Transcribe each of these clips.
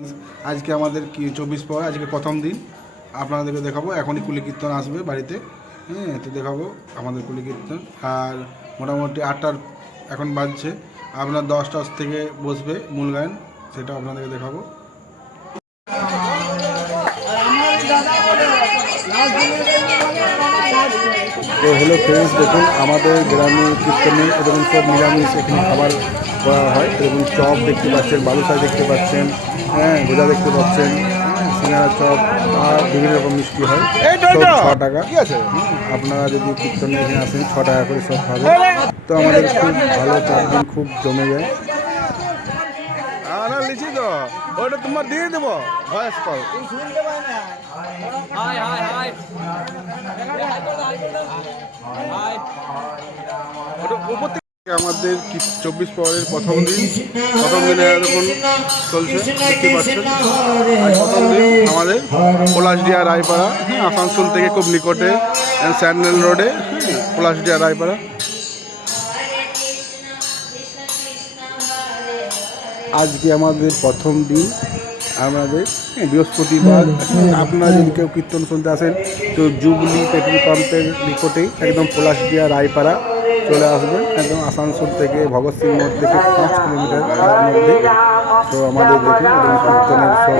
আজকে আমাদের কি 24 পর আজকে প্রথম দিন আপনাদেরকে দেখাবো। এখনই কুলি কীর্তন আসবে বাড়িতে, হ্যাঁ, তো দেখাবো আমাদের কুলি কীর্তন। আর মোটামুটি 8টার এখন বাজছে, আপনার 10টা থেকে বসবে মূল গায়ন, সেটা আপনাদেরকে দেখাবো। তো হ্যালো ফ্রেন্ডস, দেখুন আমাদের গ্রামে কীর্তনে এরকম সব নিরামিষ এখানে খাবার করা হয়। এবং চপ দেখতে পাচ্ছেন, বালুশাই দেখতে পাচ্ছেন, হ্যাঁ, গোজা দেখতে পাচ্ছেন, সিঙ্গারা, চপ আর বিভিন্ন রকম মিষ্টি হয়। সব 6 টাকা। আপনারা যদি কীর্তনে এখানে আসেন 6 টাকা করে সব খাবে। তো আমাদের খুব ভালো 4 দিন খুব জমে যায়। লিখি তো ওটা তোমার দিয়ে দেবো ভয়েস কল। আমাদের 24 পরের প্রথম দিনে এরকম চলছে, দেখতে পাচ্ছেন। আজ প্রথম দিন আমাদের পলাশডিয়া রায়পাড়া, আসানসোল থেকে খুব নিকটে, স্যান্ডেল রোডে, পলাশডিয়া রায়পাড়া। আজকে আমাদের প্রথম দিন, আমাদের বৃহস্পতিবার। আপনারা যদি কেউ কীর্তন শুনতে আসেন তো জুবলি পেট্রোল পাম্পের নিকটেই একদম পলাশডিয়া রায়পাড়া চলে আসবেন, একদম আসানসোল থেকে ভগৎ সিং মোড় থেকে 5 কিলোমিটার মধ্যে। তো আমাদের দেখুন এবং কীর্তনের সব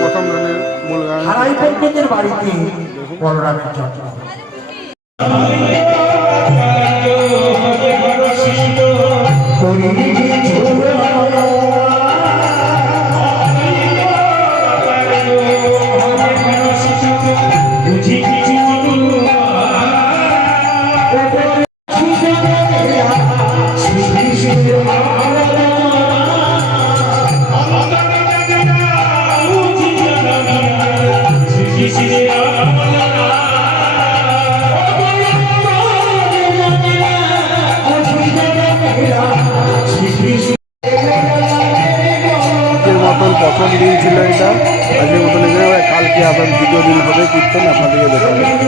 প্রথম দিনের মূল গান বাড়িতে বলরামের চর্চা। এটা। আজকের মতন এখানে কালকে আবার দ্বিতীয় দিন হবে কীর্তন, আপনাদেরকে দেখাবো।